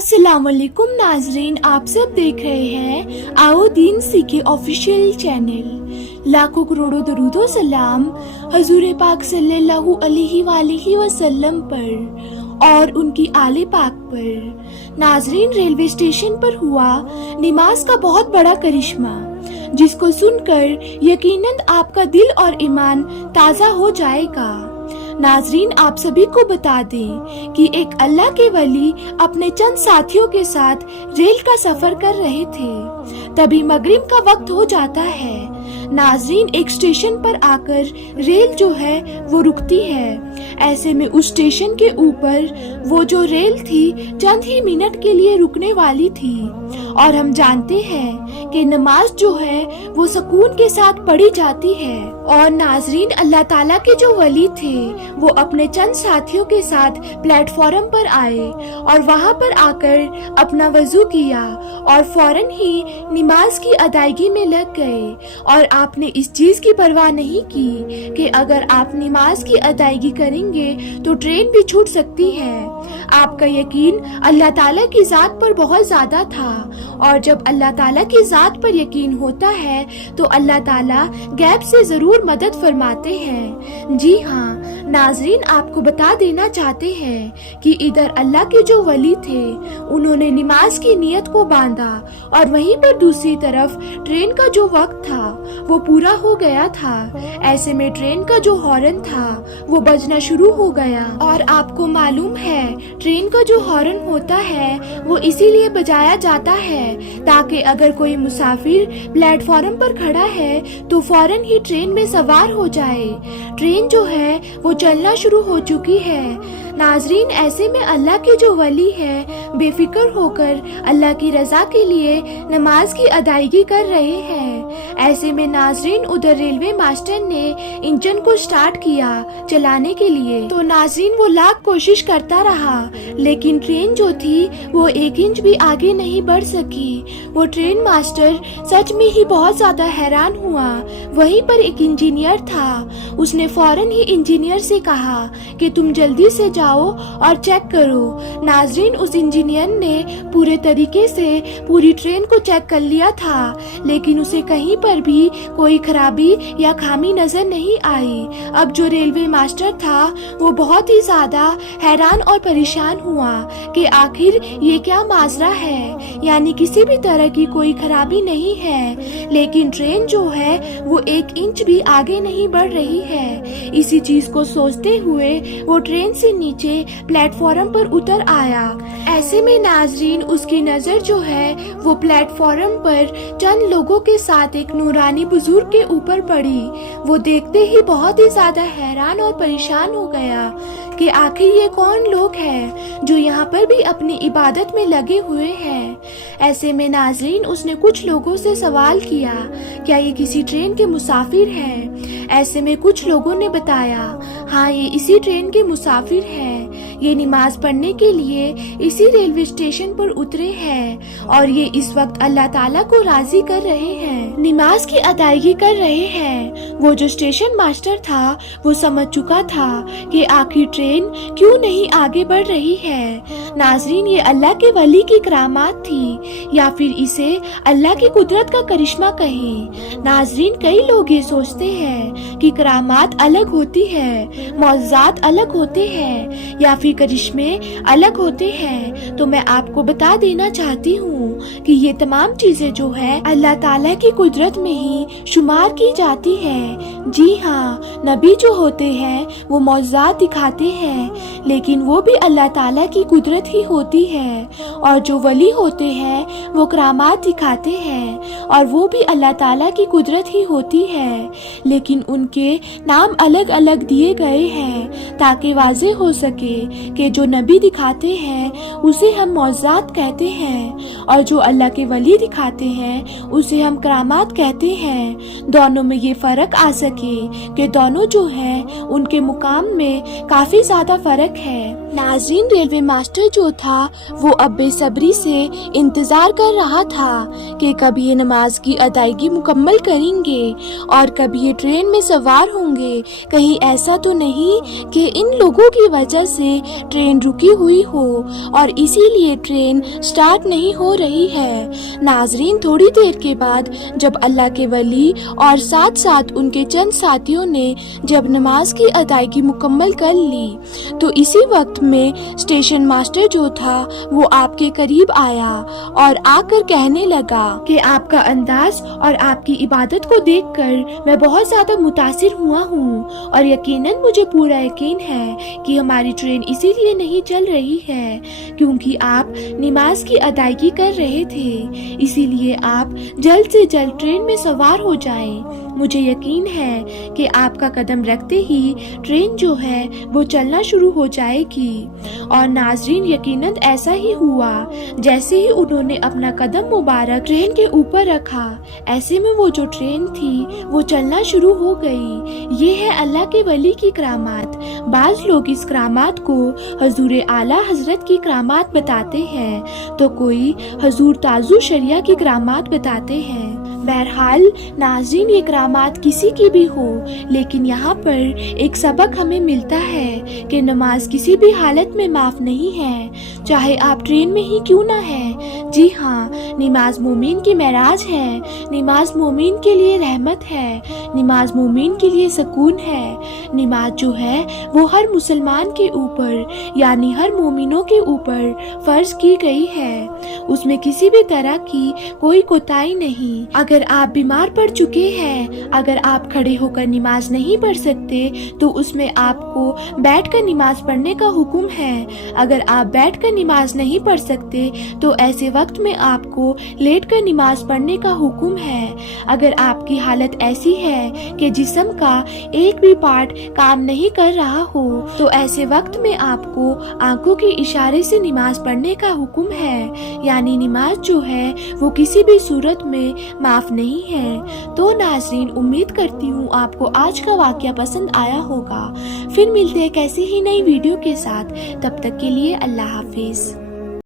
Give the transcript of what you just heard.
अस्सलाम वालेकुम नाजरीन, आप सब देख रहे हैं आओ दीन सीखे ऑफिशियल चैनल। लाखों करोड़ों दरूदो सलाम हजूर पाक सल्लल्लाहु अलैहि वसल्लम पर और उनकी आले पाक पर। नाजरीन, रेलवे स्टेशन पर हुआ नमाज का बहुत बड़ा करिश्मा, जिसको सुनकर यकीनन आपका दिल और ईमान ताज़ा हो जाएगा। नाजरीन, आप सभी को बता दें कि एक अल्लाह के वली अपने चंद साथियों के साथ रेल का सफर कर रहे थे। तभी मगरिब का वक्त हो जाता है। नाजरीन, एक स्टेशन पर आकर रेल जो है वो रुकती है। ऐसे में उस स्टेशन के ऊपर वो जो रेल थी चंद ही मिनट के लिए रुकने वाली थी। और हम जानते हैं कि नमाज जो है वो सुकून के साथ पढ़ी जाती है। और नाजरीन, अल्लाह ताला के जो वली थे वो अपने चंद साथियों के साथ प्लेटफॉर्म पर आए और वहां पर आकर अपना वजू किया और फौरन ही नमाज की अदायगी में लग गए। और आपने इस चीज की परवाह नहीं की कि अगर आप नमाज की अदायगी करेंगे तो ट्रेन भी छूट सकती है। आपका यकीन अल्लाह ताला की जात पर बहुत ज्यादा था, और जब अल्लाह ताला की जात पर यकीन होता है तो अल्लाह ताला गैब से जरूर मदद फरमाते हैं। जी हाँ नाजरीन, आपको बता देना चाहते हैं कि इधर अल्लाह के जो वली थे उन्होंने नमाज की नियत को बांधा, और वहीं पर दूसरी तरफ ट्रेन का जो वक्त था वो पूरा हो गया था। ऐसे में ट्रेन का जो हॉर्न था वो बजना शुरू हो गया। और आपको मालूम है ट्रेन का जो हॉर्न होता है वो इसीलिए बजाया जाता है ताकि अगर कोई मुसाफिर प्लेटफॉर्म पर खड़ा है तो फौरन ही ट्रेन में सवार हो जाए। ट्रेन जो है वो चलना शुरू हो चुकी है। नाजरीन, ऐसे में अल्लाह के जो वली है बेफिक्र होकर अल्लाह की रजा के लिए नमाज की अदायगी कर रहे हैं। ऐसे में नाजरीन, उधर रेलवे मास्टर ने इंजन को स्टार्ट किया चलाने के लिए। तो नाजरीन, वो लाख कोशिश करता रहा लेकिन ट्रेन जो थी वो 1 इंच भी आगे नहीं बढ़ सकी। वो ट्रेन मास्टर सच में ही बहुत ज्यादा हैरान हुआ। वहीं पर एक इंजीनियर था, उसने फौरन ही इंजीनियर से कहा कि तुम जल्दी से जाओ और चेक करो। नाजरीन, उस इंजीनियर ने पूरे तरीके से पूरी ट्रेन को चेक कर लिया था लेकिन उसे कहीं पर भी कोई खराबी या खामी नजर नहीं आई। अब जो रेलवे मास्टर था वो बहुत ही ज्यादा हैरान और परेशान हुआ कि आखिर ये क्या माजरा है, यानी किसी भी तरह की कोई खराबी नहीं है लेकिन ट्रेन जो है वो 1 इंच भी आगे नहीं बढ़ रही है। इसी चीज को सोचते हुए वो ट्रेन से नीचे प्लेटफॉर्म पर उतर आया। ऐसे में नाजरीन, उसकी नजर जो है वो प्लेटफॉर्म पर चंद लोगों के साथ एक नूरानी बुजुर्ग के ऊपर पड़ी। वो देखते ही बहुत ही ज्यादा हैरान और परेशान हो गया कि आखिर ये कौन लोग हैं जो यहाँ पर भी अपनी इबादत में लगे हुए हैं। ऐसे में नाजरीन, उसने कुछ लोगों से सवाल किया क्या ये किसी ट्रेन के मुसाफिर हैं। ऐसे में कुछ लोगों ने बताया हाँ ये इसी ट्रेन के मुसाफिर हैं, ये नमाज पढ़ने के लिए इसी रेलवे स्टेशन पर उतरे हैं और ये इस वक्त अल्लाह ताला को राजी कर रहे हैं, नमाज की अदायगी कर रहे हैं। वो जो स्टेशन मास्टर था वो समझ चुका था कि आखिर ट्रेन क्यों नहीं आगे बढ़ रही है। नाजरीन, ये अल्लाह के वली की करामात थी या फिर इसे अल्लाह की कुदरत का करिश्मा कहें। नाजरीन, कई लोग ये सोचते हैं कि करामात अलग होती है, मौजज़ात अलग होते हैं या फिर करिश्मे अलग होते हैं। तो मैं आपको बता देना चाहती हूँ कि ये तमाम चीजें जो है अल्लाह ताला की कुदरत में ही शुमार की जाती है। जी हाँ, नबी जो होते हैं वो मौजज़ात दिखाते हैं लेकिन वो भी अल्लाह ताला की कुदरत ही होती है, और जो वली होते हैं वो करामात दिखाते हैं और वो भी अल्लाह ताला की कुदरत ही होती है, लेकिन उनके नाम अलग अलग दिए गए हैं ताकि वाज़ेह हो सके कि जो नबी दिखाते हैं उसे हम मौजज़ात कहते हैं और जो अल्लाह के वली दिखाते हैं उसे हम करामात कहते हैं। दोनों में ये फ़र्क आ सके कि दोनों जो है उनके मुकाम में काफ़ी ज़्यादा फ़र्क है। नाज़रीन, रेलवे मास्टर जो था वो अब बेसब्री से इंतज़ार कर रहा था कि कभी ये नमाज की अदायगी मुकम्मल करेंगे और कभी ये ट्रेन में सवार होंगे। कहीं ऐसा तो नहीं कि इन लोगों की वजह से ट्रेन रुकी हुई हो और इसीलिए ट्रेन स्टार्ट नहीं हो रही है। नाज़रीन, थोड़ी देर के बाद जब अल्लाह के वली और साथ साथ उनके चंद साथियों ने जब नमाज की अदायगी मुकम्मल कर ली तो इसी वक्त में स्टेशन मास्टर जो था वो आपके करीब आया और आकर कहने लगा कि आपका अंदाज और आपकी इबादत को देखकर मैं बहुत ज़्यादा मुतासिर हुआ हूँ और यकीनन मुझे पूरा यकीन है कि हमारी ट्रेन इसीलिए नहीं चल रही है क्योंकि आप नमाज की अदायगी कर रहे थे। इसीलिए आप जल्द से जल्द ट्रेन में सवार हो जाएं। मुझे यकीन है कि आपका कदम रखते ही ट्रेन जो है वो चलना शुरू हो जाएगी। और नाज़रीन, यकीनन ऐसा ही हुआ। जैसे ही उन्होंने अपना कदम मुबारक ट्रेन के ऊपर रखा, ऐसे में वो जो ट्रेन थी वो चलना शुरू हो गई। ये है अल्लाह के वली की करामात। बाज़ लोग इस करामात को हजूर आला हजरत की करामात बताते हैं तो कोई हजूर ताजु शरिया की करामात बताते हैं। बहरहाल नाज़रीन, ये करामात किसी की भी हो, लेकिन यहाँ पर एक सबक हमें मिलता है कि नमाज किसी भी हालत में माफ़ नहीं है, चाहे आप ट्रेन में ही क्यों ना है। जी हाँ, नमाज मोमिन की महराज है, नमाज मोमिन के लिए रहमत है, नमाज मोमिन के लिए सुकून है। नमाज जो है वो हर मुसलमान के ऊपर यानी हर मोमिनों के ऊपर फ़र्ज की गई है। उसमें किसी भी तरह की कोई कोताही नहीं। अगर आप बीमार पड़ चुके हैं, अगर आप खड़े होकर नमाज नहीं पढ़ सकते तो उसमें आपको बैठकर नमाज पढ़ने का हुक्म है। अगर आप बैठकर नमाज नहीं पढ़ सकते तो ऐसे वक्त में आपको लेटकर नमाज पढ़ने का हुक्म है। अगर आपकी हालत ऐसी है कि जिस्म का एक भी पार्ट काम नहीं कर रहा हो तो ऐसे वक्त में आपको आंखों के इशारे से नमाज पढ़ने का हुक्म है। यानी नमाज जो है वो किसी भी सूरत में माफ नहीं है। तो नाज़रीन, उम्मीद करती हूँ आपको आज का वाक़या पसंद आया होगा। फिर मिलते हैं कैसी ही नई वीडियो के साथ। तब तक के लिए अल्लाह हाफिज़।